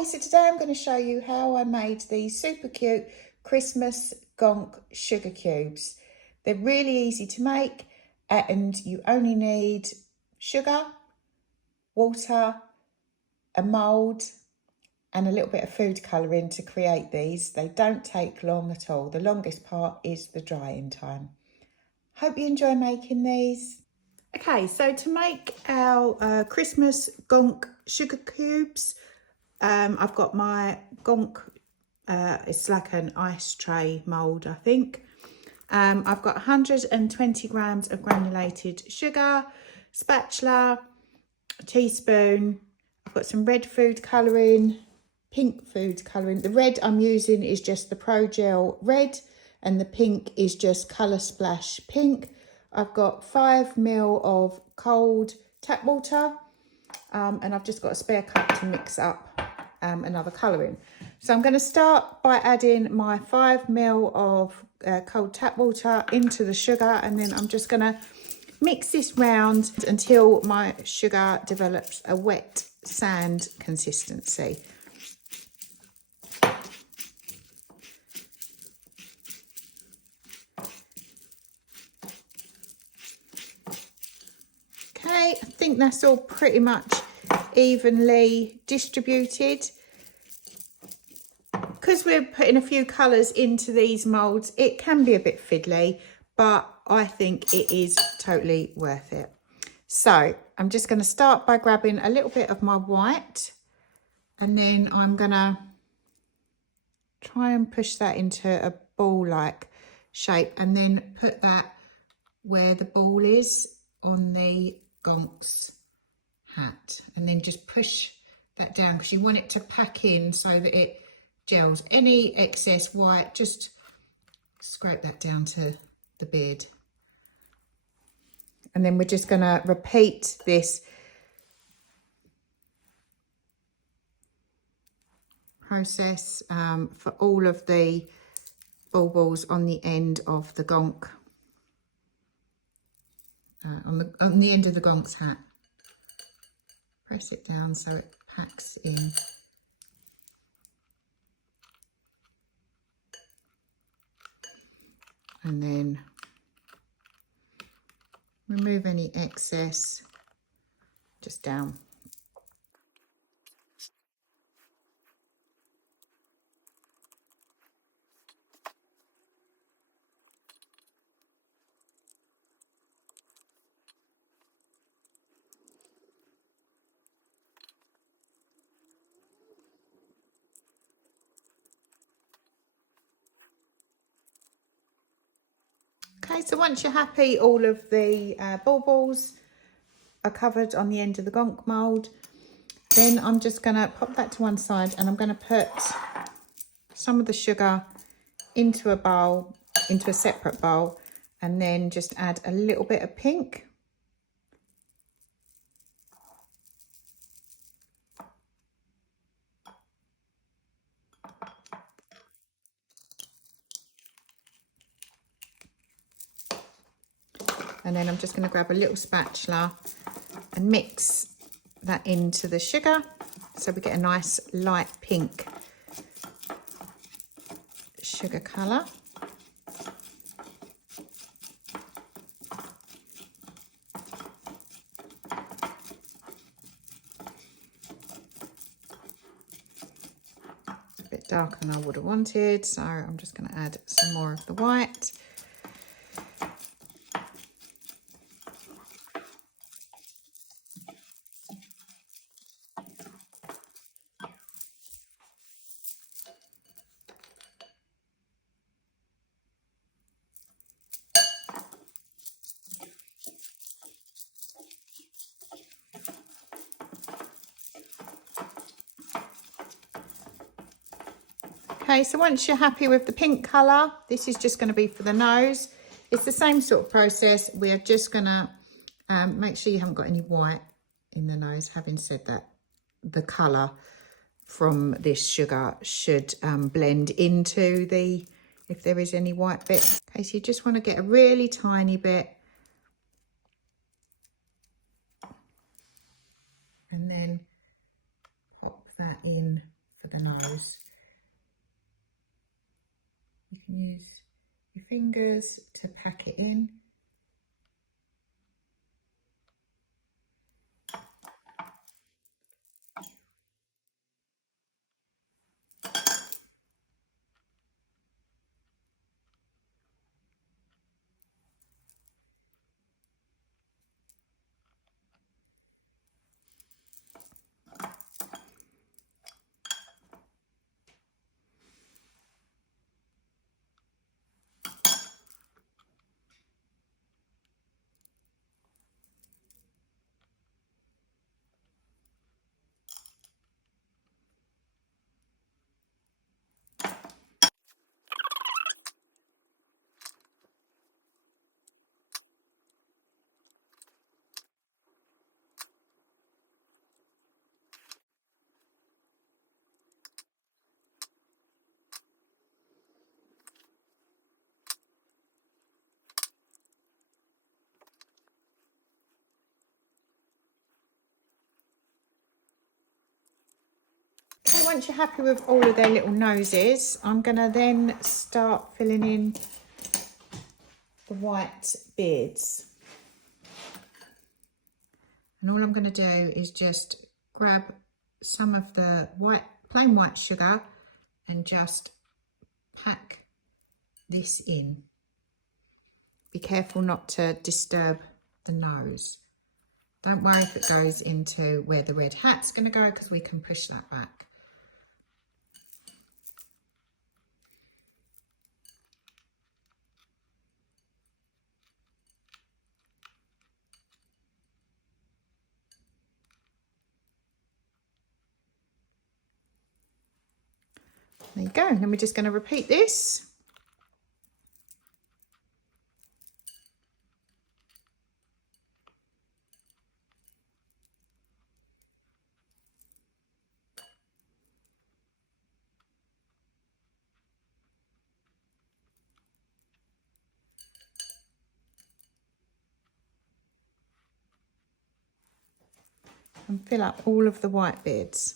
Okay, so today I'm going to show you how I made these super cute Christmas Gonk sugar cubes. They're really easy to make and you only need sugar, water, a mould and a little bit of food colouring to create these. They don't take long at all. The longest part is the drying time. Hope you enjoy making these. Okay, so to make our Christmas Gonk sugar cubes, I've got my Gonk, it's like an ice tray mould, I think. I've got 120 grams of granulated sugar, spatula, a teaspoon. I've got some red food colouring, pink food colouring. The red I'm using is just the Pro Gel red and the pink is just Colour Splash pink. I've got 5 ml of cold tap water and I've just got a spare cup to mix up another colouring. So I'm going to start by adding my 5 ml of cold tap water into the sugar, and then I'm just going to mix this round until my sugar develops a wet sand consistency. Okay, I think that's all pretty much evenly distributed. Because we're putting a few colours into these moulds, it can be a bit fiddly, but I think it is totally worth it. So I'm just going to start by grabbing a little bit of my white, and then I'm going to try and push that into a ball-like shape, and then put that where the ball is on the Gonk's hat, and then just push that down because you want it to pack in so that it gels. Any excess white, just scrape that down to the beard. And then we're just going to repeat this process for all of the baubles on the end of the Gonk, on the end of the Gonk's hat. Press it down so it packs in. And then remove any excess just down. Okay, so once you're happy all of the baubles are covered on the end of the Gonk mould, then I'm just going to pop that to one side, and I'm going to put some of the sugar into a bowl, into a separate bowl, and then just add a little bit of pink. And then I'm just going to grab a little spatula and mix that into the sugar so we get a nice light pink sugar colour. A bit darker than I would have wanted, so I'm just going to add some more of the white. Okay, so once you're happy with the pink colour, this is just going to be for the nose. It's the same sort of process. We are just going to make sure you haven't got any white in the nose. Having said that, the colour from this sugar should blend into the, if there is any white bits. Okay, so you just want to get a really tiny bit. And then pop that in the nose. You can use your fingers to pack it in. Okay, once you're happy with all of their little noses, I'm going to then start filling in the white beards. And all I'm going to do is just grab some of the plain white sugar and just pack this in. Be careful not to disturb the nose. Don't worry if it goes into where the red hat's going to go, because we can push that back. There you go. And then we're just going to repeat this. And fill up all of the white beads.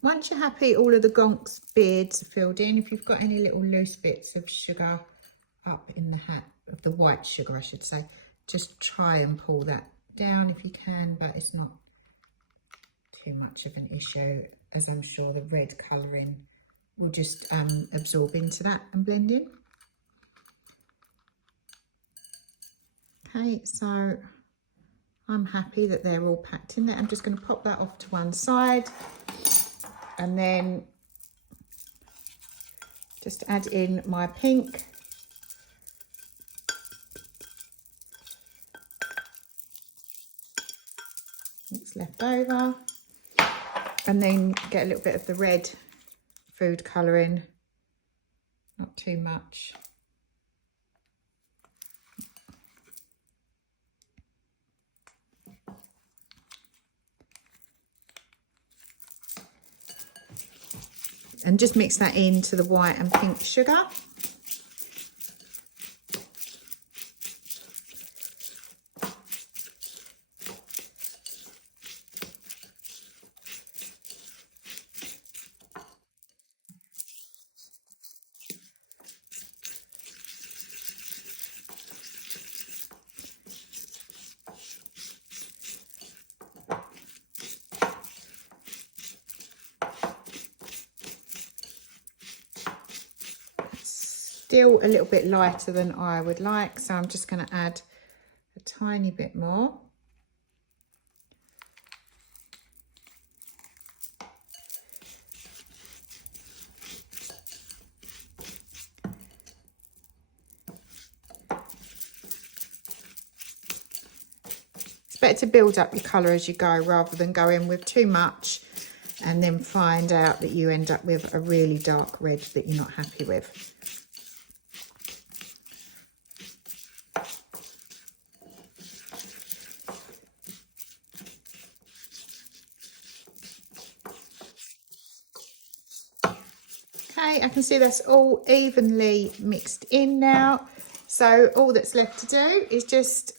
Once you're happy all of the Gonk's beards are filled in, if you've got any little loose bits of sugar up in the hat, of the white sugar I should say, just try and pull that down if you can, but it's not too much of an issue, as I'm sure the red colouring will just absorb into that and blend in. Okay, so I'm happy that they're all packed in there. I'm just going to pop that off to one side. And then just add in my pink. It's left over. And then get a little bit of the red food colouring, not too much. And just mix that into the white and pink sugar. still a little bit lighter than I would like, so I'm just going to add a tiny bit more. It's better to build up your colour as you go rather than go in with too much and then find out that you end up with a really dark red that you're not happy with. Okay, I can see that's all evenly mixed in now. So all that's left to do is just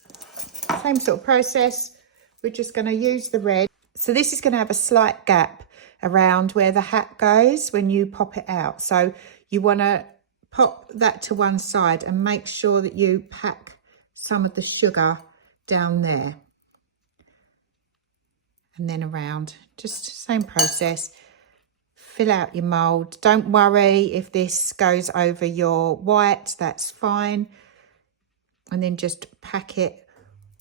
same sort of process. We're just going to use the red. So this is going to have a slight gap around where the hat goes when you pop it out. So you want to pop that to one side and make sure that you pack some of the sugar down there. And then around, just same process. Fill out your mould. Don't worry if this goes over your white, that's fine. And then just pack it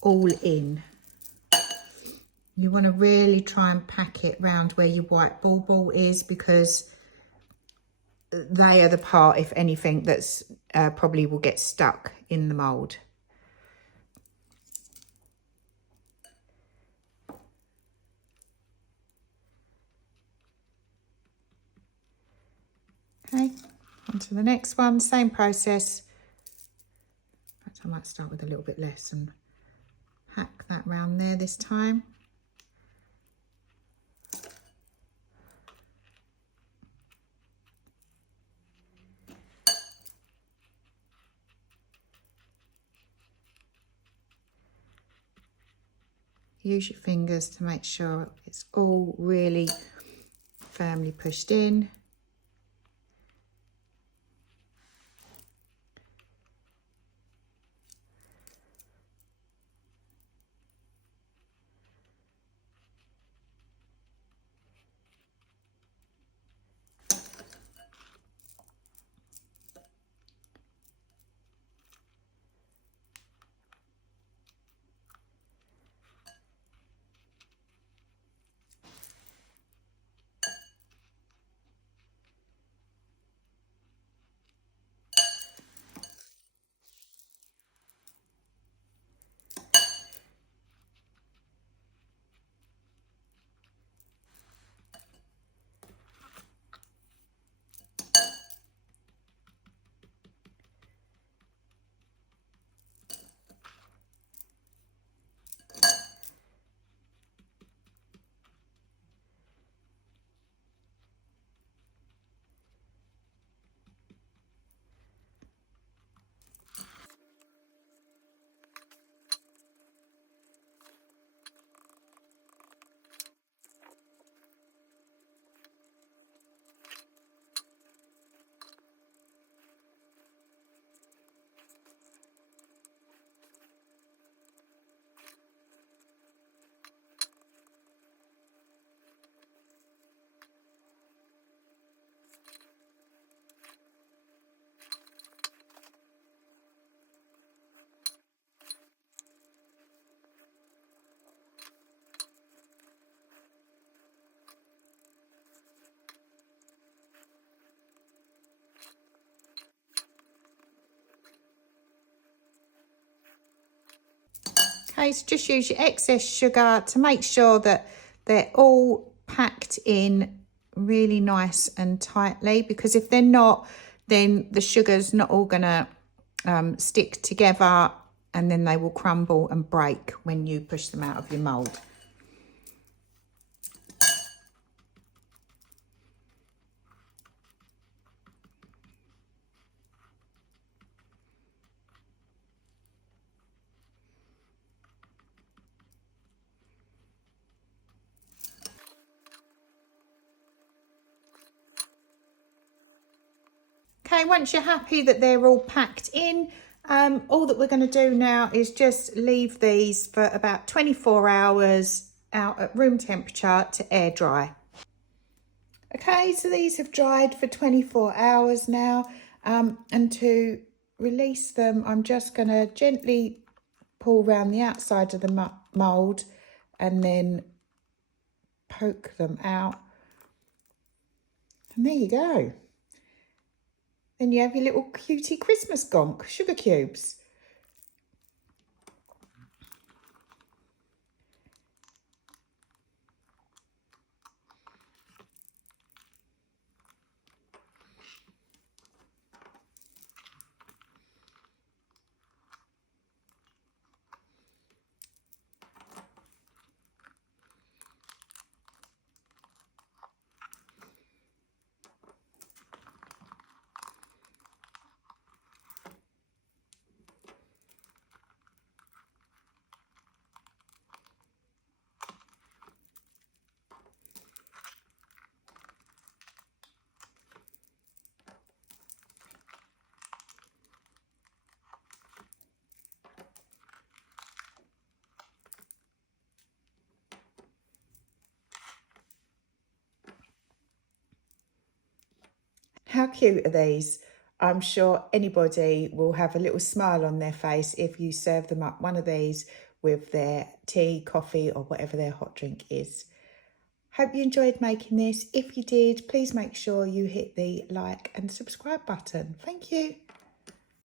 all in. You want to really try and pack it round where your white ball is, because they are the part, if anything, that's probably will get stuck in the mould. Okay, on to the next one, same process. In fact, I might start with a little bit less and pack that round there this time. Use your fingers to make sure it's all really firmly pushed in. Okay, so just use your excess sugar to make sure that they're all packed in really nice and tightly, because if they're not, then the sugar's not all gonna stick together, and then they will crumble and break when you push them out of your mould. Okay, once you're happy that they're all packed in, all that we're going to do now is just leave these for about 24 hours out at room temperature to air dry. Okay, so these have dried for 24 hours now. And to release them, I'm just going to gently pull around the outside of the mould and then poke them out. And there you go. Then you have your little cutie Christmas Gonk sugar cubes. How cute are these? I'm sure anybody will have a little smile on their face if you serve them up one of these with their tea, coffee, or whatever their hot drink is. Hope you enjoyed making this. If you did, please make sure you hit the like and subscribe button. Thank you.